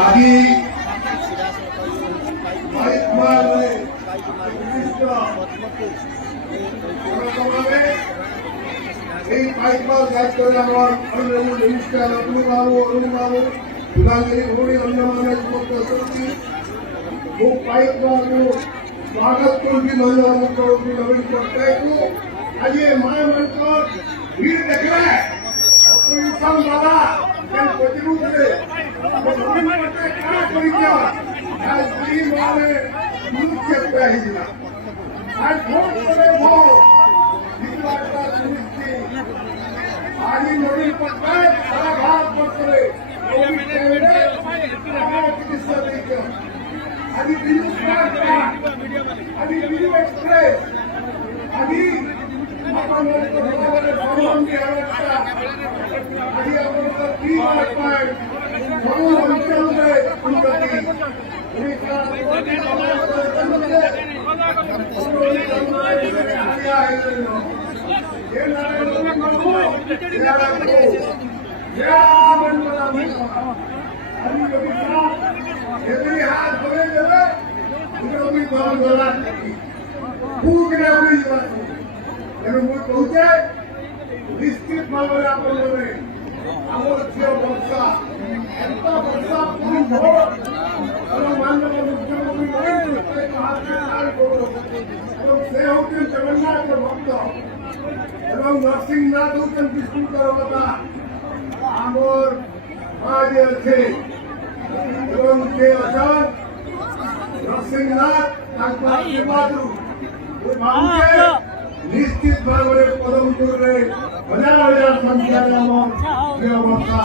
আজি এই পাইকমাল কাজ করে আমার অরুণ বাবু সুধাঞ্জলি ভৌড়ী ଅନ୍ୟମାନେ ଉପସ୍ଥିତ ମୁଁ ପାଇକମାଲକୁ ସ୍ୱାଗତ କରୁଛି ଧନ୍ୟବାଦ କରୁଛି ନବୀନ ପଟ୍ଟନାୟକଙ୍କୁ ଆଜି ଏ ମାଆମାନଙ୍କର ଭିଡ଼ ଦେଖିଲେ ଅପୋଜିସନ ବାଲା ପଚାରୁଥିଲେ ନବୀନ ପଟ୍ଟନାୟକ କାଣା କରିଛ ସ୍ତ୍ରୀ ମାନେ ନିରୁତ୍ସାହିତ ହେଇଥିଲା ଆଜି ଭୋଟ କଲେ ଭୋଟ ଜିତିବାଟା ସୁନିଶ୍ଚିତ ଆଜି ନବୀନ ପଟ୍ଟନାୟକ ସାରା ଭାରତବର୍ଷରେ ଚିକିତ୍ସା ଦେଇଛନ୍ତି ଆଜି ବିଜୁ ଆଜି ବିଜୁ ଏକ୍ସପ୍ରେସ ଆଜି ଆପଣଙ୍କର ସମ୍ବନ୍ଧୀ ବ୍ୟବସ୍ଥା ଆଜି ଆପଣଙ୍କର 3 ପଏଣ୍ଟ ସବୁ ଅଞ୍ଚଳରେ ଉନ୍ନତି हाथ बने देवे भी बहुत बड़ा पूरे कहते निश्चित भाव में आप वर्षा एंत वर्षा माननीय मुख्यमंत्री से होते जगन्नाथ भक्त एवं नरसिंहनाथ होते विष्णुकर बता आमर आज अच्छे एवं जे अचार नरसिंहनाथ निश्चित भाव में पदमपुर में हजार संख्या में व्यवस्था